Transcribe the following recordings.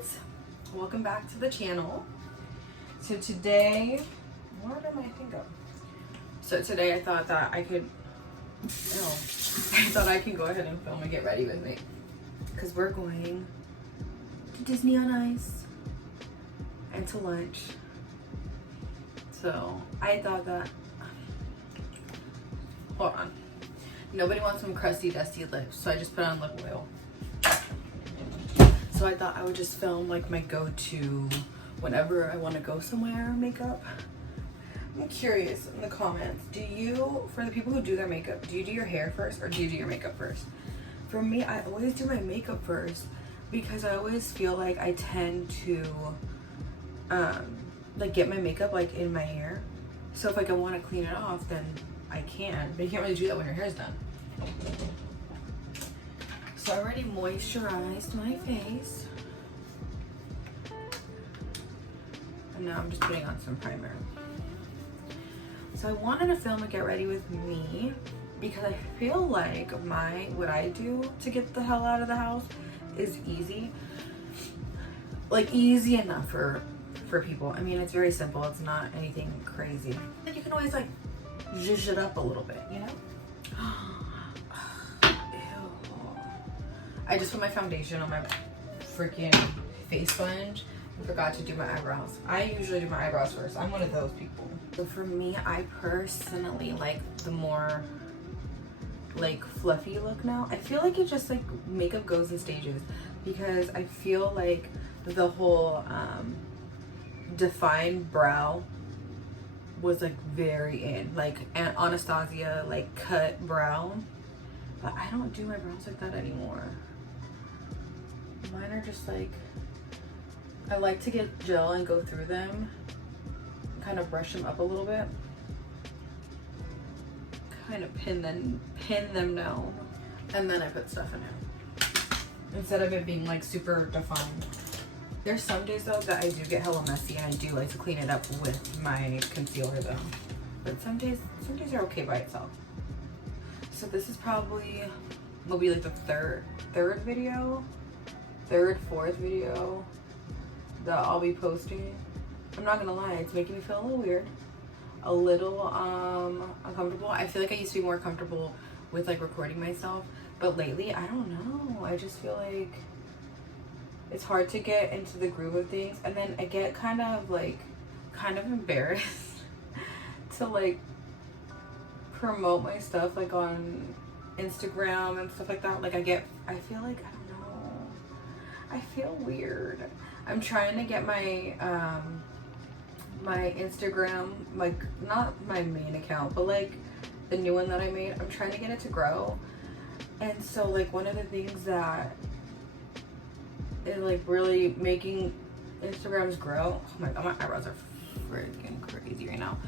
friends, welcome back to the channel. So today, where did my thing go? So today I thought that I could go ahead and film and get ready with me, because we're going to Disney on Ice and to lunch. So I thought that, hold on, nobody wants some crusty dusty lips, so I just put on lip oil. So I thought I would just film like my go-to whenever I want to go somewhere makeup. I'm curious in the comments, do you, for the people who do their makeup, do you do your hair first or do you do your makeup first? For me, I always do my makeup first because I always feel like I tend to like get my makeup like in my hair. So if like I want to clean it off, then I can, but you can't really do that when your hair's done. So I already moisturized my face. And now I'm just putting on some primer. So I wanted to film and get ready with me because I feel like what I do to get the hell out of the house is easy. Like easy enough for people. I mean, it's very simple. It's not anything crazy. And you can always like zhuzh it up a little bit, you know? I just put my foundation on my freaking face sponge and forgot to do my eyebrows. I usually do my eyebrows first. I'm one of those people. So for me, I personally like the more like fluffy look now. I feel like it just like makeup goes in stages because I feel like the whole defined brow was like very in, like Anastasia like cut brow, but I don't do my brows like that anymore. Mine are just like, I like to get gel and go through them, kind of brush them up a little bit, kind of pin them down, and then I put stuff in it instead of it being like super defined. There's some days though that I do get hella messy and I do like to clean it up with my concealer though, but some days are okay by itself. So this is probably will be like the fourth video that I'll be posting. I'm not gonna lie, it's making me feel a little weird, a little uncomfortable. I feel like I used to be more comfortable with like recording myself, but lately I don't know, I just feel like it's hard to get into the groove of things, and then I get kind of embarrassed to like promote my stuff like on Instagram and stuff like that. Like I feel like, I don't know, I feel weird. I'm trying to get my my Instagram, like not my main account, but like the new one that I made, I'm trying to get it to grow. And so like one of the things that is like really making Instagrams grow, oh my god, my eyebrows are freaking crazy right now,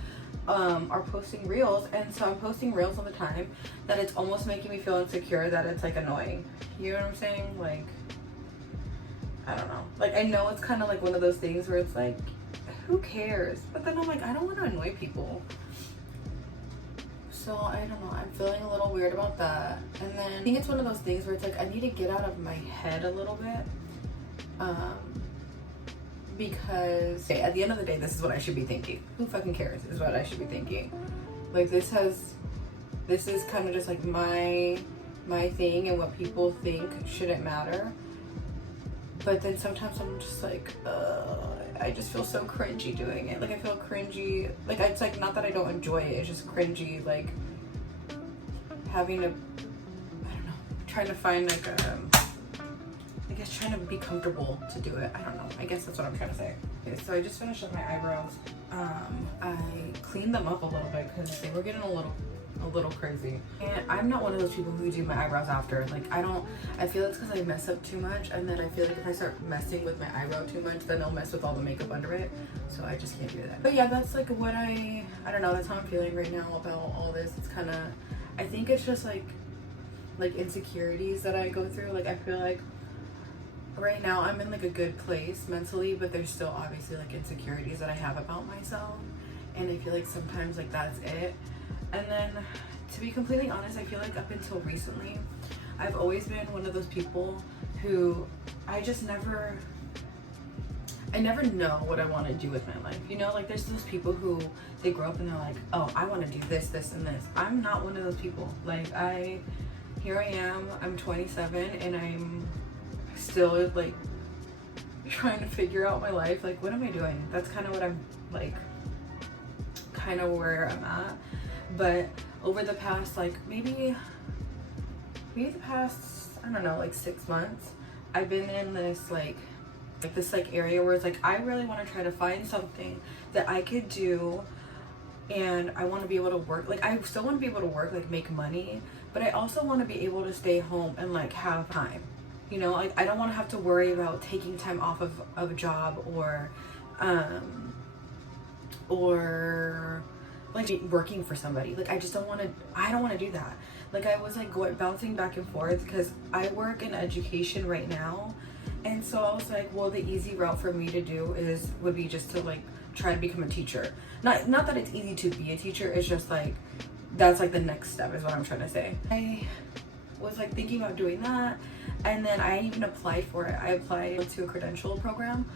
are posting reels. And so I'm posting reels all the time that it's almost making me feel insecure, that it's like annoying, you know what I'm saying? Like, I don't know, like I know it's kind of like one of those things where it's like, who cares? But then I'm like, I don't want to annoy people. So I don't know, I'm feeling a little weird about that. And then I think it's one of those things where it's like I need to get out of my head a little bit, because at the end of the day, this is what I should be thinking. Who fucking cares is what I should be thinking. Like this is kind of just like my thing, and what people think shouldn't matter. But then sometimes I'm just like, I just feel so cringy doing it. Like I feel cringy, like it's like not that I don't enjoy it, it's just cringy, like having to, I don't know, trying to find like I guess trying to be comfortable to do it. I don't know, I guess that's what I'm trying to say. Okay, so I just finished up my eyebrows. I cleaned them up a little bit because they were getting a little crazy. And I'm not one of those people who do my eyebrows after. Like I feel it's because I mess up too much, and then I feel like if I start messing with my eyebrow too much, then I'll mess with all the makeup under it. So I just can't do that. But yeah, that's like what I don't know, that's how I'm feeling right now about all this. It's kind of, I think it's just like insecurities that I go through. Like I feel like right now I'm in like a good place mentally, but there's still obviously like insecurities that I have about myself, and I feel like sometimes like that's it. And then to be completely honest, I feel like up until recently I've always been one of those people who I just never I never know what I want to do with my life. You know, like there's those people who they grow up and they're like, oh, I want to do this, this, and this. I'm not one of those people. Like here I am, I'm 27 and I'm still like trying to figure out my life. Like, what am I doing? That's kind of what I'm like, kind of where I'm at. But over the past, like maybe the past, I don't know, like 6 months, I've been in this like this area where it's like I really want to try to find something that I could do, and I want to be able to work. Like I still want to be able to work, like make money, but I also want to be able to stay home and like have time. You know, like I don't want to have to worry about taking time off of a job or like working for somebody. Like I don't want to do that. Like I was like bouncing back and forth because I work in education right now. And so I was like, well, the easy route for me to do would be just to like try to become a teacher. Not that it's easy to be a teacher, it's just like that's like the next step is what I'm trying to say. I was like thinking about doing that, and then I even applied for it. I applied to a credential program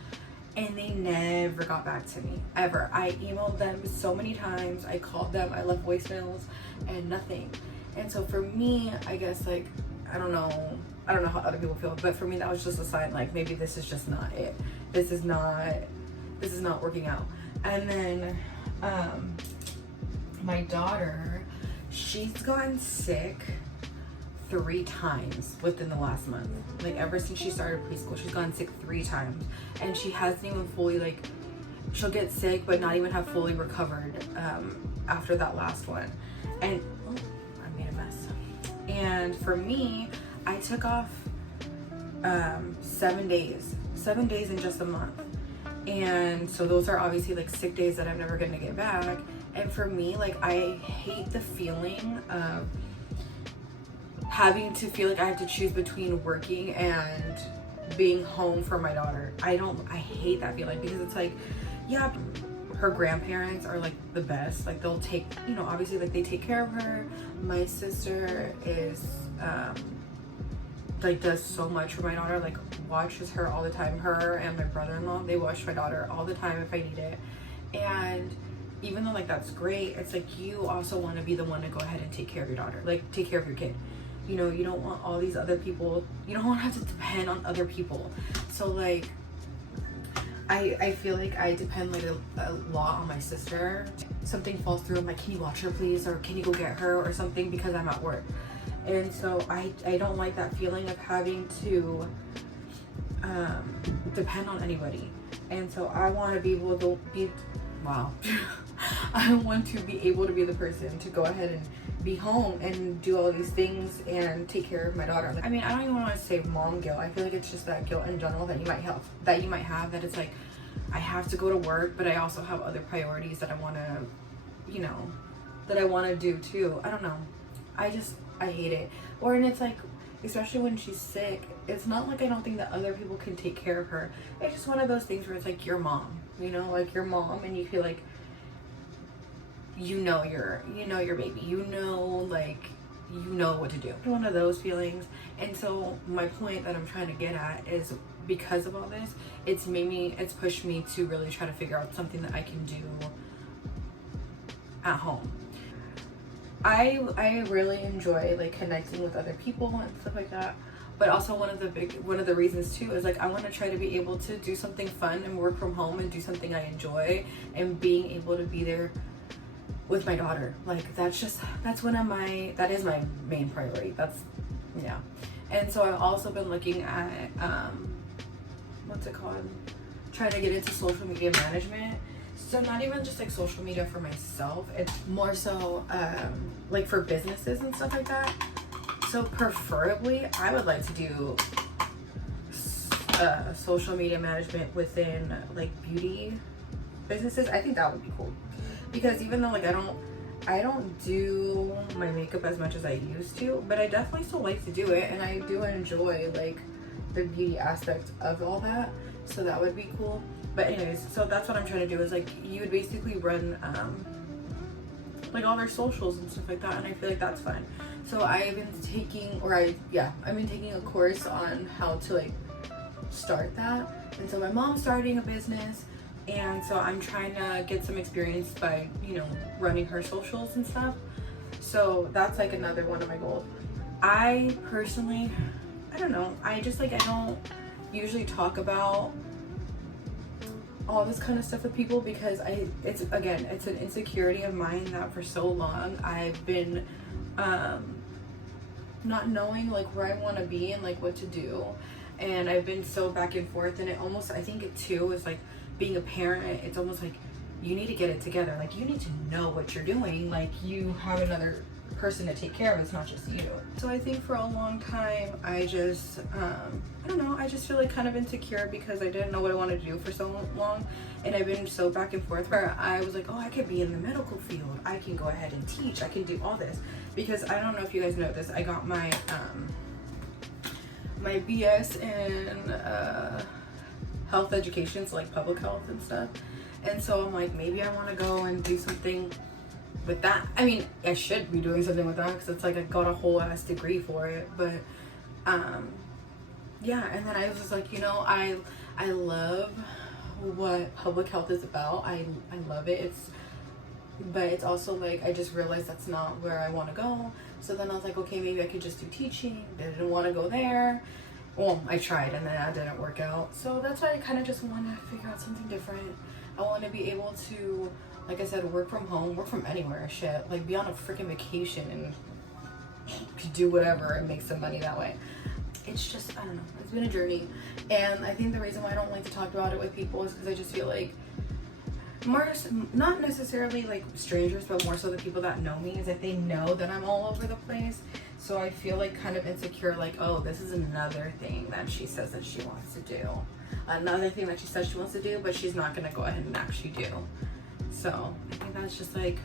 and they never got back to me ever. I emailed them so many times, I called them, I left voicemails and nothing. And so for me, I guess like I don't know how other people feel, but for me that was just a sign like maybe this is just not it. This is not working out. And then my daughter, she's gotten sick 3 times within the last month. Like ever since she started preschool, she's gotten sick 3 times, and she hasn't even fully like, she'll get sick but not even have fully recovered after that last one. And I made a mess. And for me, I took off 7 days in just a month, and so those are obviously like sick days that I'm never gonna get back. And for me, like I hate the feeling of having to feel like I have to choose between working and being home for my daughter. I hate that feeling, because it's like, yeah, her grandparents are like the best. Like they'll take, you know, obviously like they take care of her. My sister is like does so much for my daughter, like watches her all the time. Her and my brother-in-law, they watch my daughter all the time if I need it. And even though like that's great, it's like you also want to be the one to go ahead and take care of your daughter, like take care of your kid. You know, you don't want all these other people, you don't want to have to depend on other people. So like I feel like I depend like a lot on my sister. Something falls through, I'm like, can you watch her please, or can you go get her or something, because I'm at work. And so I don't like that feeling of having to depend on anybody. And so I want to be able to be, wow. I want to be able to be the person to go ahead and be home and do all these things and take care of my daughter. I mean, I don't even want to say mom guilt. I feel like it's just that guilt in general that you might have, that it's like, I have to go to work, but I also have other priorities that I want to, you know, that I want to do too. I don't know. I hate it. And it's like, especially when she's sick, it's not like I don't think that other people can take care of her. It's just one of those things where it's like your mom, you know, like your mom, and you feel like you know your baby, you know what to do. One of those feelings. And so my point that I'm trying to get at is, because of all this, it's pushed me to really try to figure out something that I can do at home. I really enjoy like connecting with other people and stuff like that, but also one of the reasons too is like I want to try to be able to do something fun and work from home and do something I enjoy, and being able to be there with my daughter. Like that is my main priority. Yeah. And so I've also been looking at what's it called, trying to get into social media management. So not even just like social media for myself, it's more so like for businesses and stuff like that. So preferably I would like to do social media management within like beauty businesses. I think that would be cool, because even though like I don't do my makeup as much as I used to, but I definitely still like to do it, and I do enjoy like the beauty aspect of all that. So that would be cool. But anyways, so that's what I'm trying to do, is like you would basically run like all their socials and stuff like that, and I feel like that's fun. So I've been taking a course on how to like start that. And so my mom's starting a business, and so I'm trying to get some experience by, you know, running her socials and stuff. So that's like another one of my goals. I personally, I don't know, I just like, I don't usually talk about all this kind of stuff with people because it's an insecurity of mine that for so long I've been not knowing like where I want to be and like what to do, and I've been so back and forth. And it almost, I think it too is like being a parent, it's almost like you need to get it together, like you need to know what you're doing, like you have another person to take care of, it's not just you. So I think for a long time I just I don't know, I just feel like kind of insecure because I didn't know what I wanted to do for so long, and I've been so back and forth where I was like, oh, I could be in the medical field, I can go ahead and teach, I can do all this, because I don't know if you guys know this, I got my my BS in health education, so like public health and stuff, and so I'm like, maybe I want to go and do something with that. I mean, I should be doing something with that because it's like I got a whole ass degree for it, but yeah. And then I was just like, you know, I love what public health is about. I love it. But it's also like I just realized that's not where I want to go. So then I was like, okay, maybe I could just do teaching. I didn't want to go there. Well, I tried and then that didn't work out. So that's why I kind of just want to figure out something different. I want to be able to, like I said, work from home, work from anywhere, shit. Like be on a freaking vacation and do whatever and make some money that way. It's just, I don't know, it's been a journey. And I think the reason why I don't like to talk about it with people is because I just feel like more, not necessarily like strangers, but more so the people that know me, is that they know that I'm all over the place. So I feel like kind of insecure, like, oh, this is another thing that she says that she wants to do. Another thing that she says she wants to do, but she's not gonna go ahead and actually do. So I think that's just like,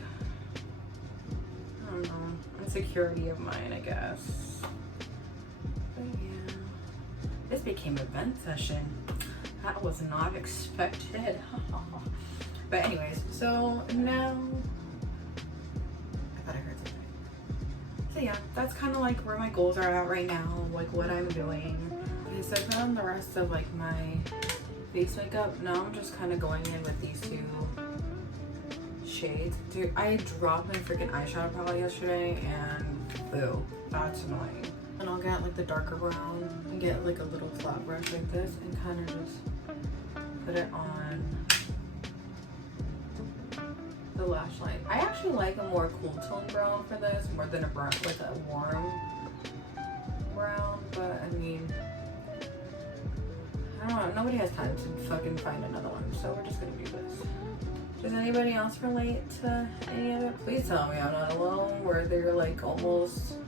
I don't know, insecurity of mine, I guess. But yeah, this became a vent session. That was not expected. But anyways, so now, I thought I heard something. So yeah, that's kind of like where my goals are at right now, like what I'm doing. Okay, so I put on the rest of like my face makeup. Now I'm just kind of going in with these two shades. Dude, I dropped my freaking eyeshadow palette yesterday and boo, that's annoying. And I'll get like the darker brown and get like a little flat brush like this and kind of just put it on the lash line. I actually like a more cool tone brown for this more than a brown, like a warm brown, but I mean, I don't know, nobody has time to fucking find another one, so we're just gonna do this. Does anybody else relate to any of it? Please tell me I'm not alone, where they're like almost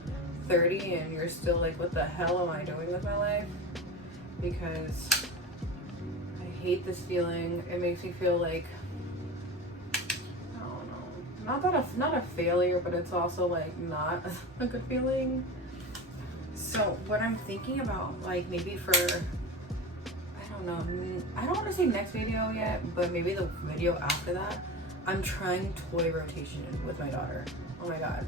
30 and you're still like, what the hell am I doing with my life? Because I hate this feeling. It makes me feel like, I don't know, not a failure, but it's also like not a good feeling. So what I'm thinking about, like maybe for, I don't know, I don't want to say next video yet, but maybe the video after that, I'm trying toy rotation with my daughter. Oh my god.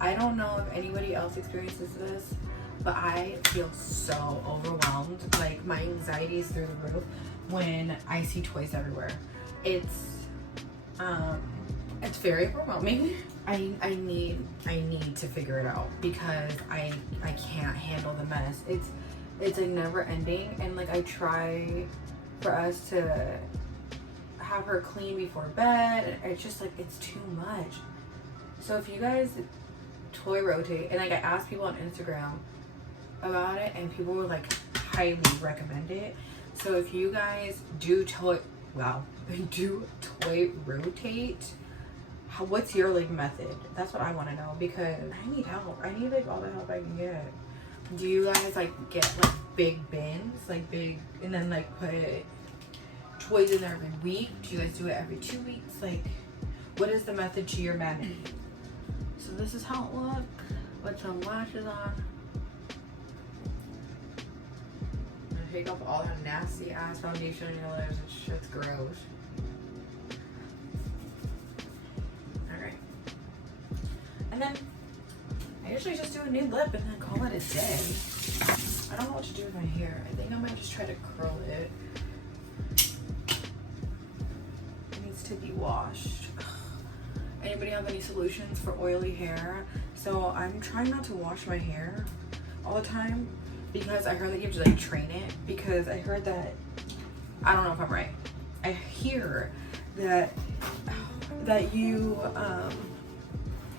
I don't know if anybody else experiences this, but I feel so overwhelmed. Like my anxiety is through the roof when I see toys everywhere. It's very overwhelming. I need to figure it out because I can't handle the mess. It's like never ending, and like I try for us to have her clean before bed. It's just like it's too much. So if you guys toy rotate, and like I asked people on Instagram about it, and people were like highly recommend it. So if you guys do toy rotate, what's your like method? That's what I want to know, because I need help. I need like all the help I can get. Do you guys like get like big bins, like big, and then like put toys in there every week? Do you guys do it every 2 weeks? Like, what is the method to your madness? So this is how it looks. Put some lashes on. And take off all that nasty ass foundation on your lips. It's shit's gross. Alright. And then I usually just do a nude lip and then call it a day. I don't know what to do with my hair. I think I might just try to curl it. It needs to be washed. Anybody have any solutions for oily hair? So I'm trying not to wash my hair all the time because I heard that you have to like train it, because I heard that, I don't know if I'm right, I hear that you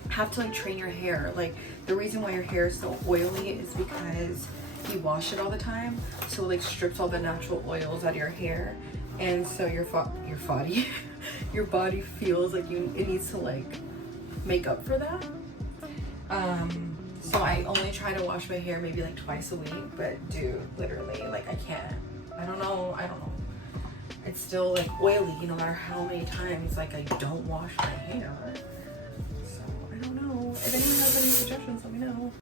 have to like train your hair. Like the reason why your hair is so oily is because you wash it all the time, so it like strips all the natural oils out of your hair, and so your body your body feels like it needs to like make up for that. So I only try to wash my hair maybe like twice a week, but dude, literally, like I can't. I don't know. It's still like oily, no matter how many times like I don't wash my hair. So I don't know. If anyone has any suggestions, let me know.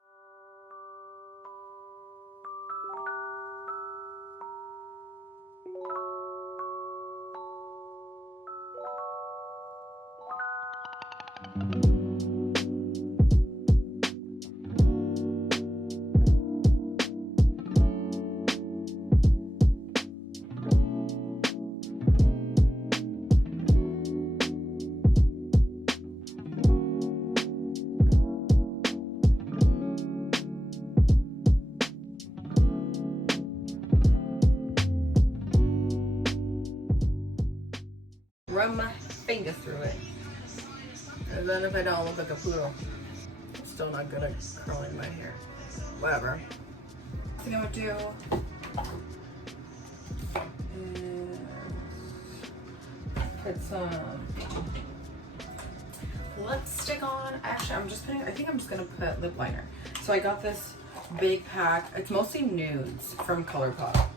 Run my fingers through it. And then if I don't look like a poodle, I'm still not good at curling my hair. Whatever. I think I would do is put some lipstick on. Actually, I think I'm just gonna put lip liner. So I got this big pack. It's mostly nudes from ColourPop.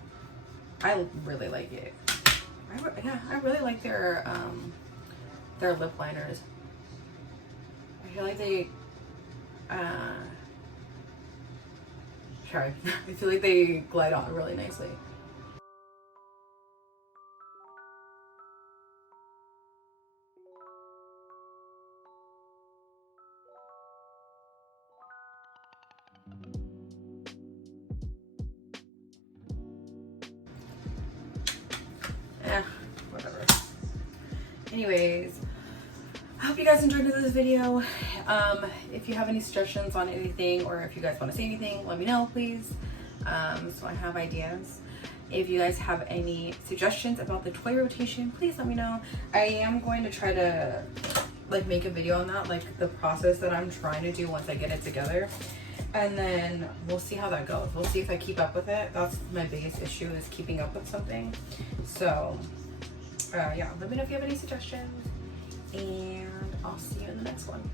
I really like it. I really like their lip liners. I feel like they I feel like they glide on really nicely. Whatever. Anyways, I hope you guys enjoyed this video. If you have any suggestions on anything, or if you guys want to say anything, let me know, please. So I have ideas. If you guys have any suggestions about the toy rotation, please let me know. I am going to try to like make a video on that, like the process that I'm trying to do once I get it together. And then we'll see how that goes. We'll see if I keep up with it. That's my biggest issue, is keeping up with something. So yeah, let me know if you have any suggestions, and I'll see you in the next one.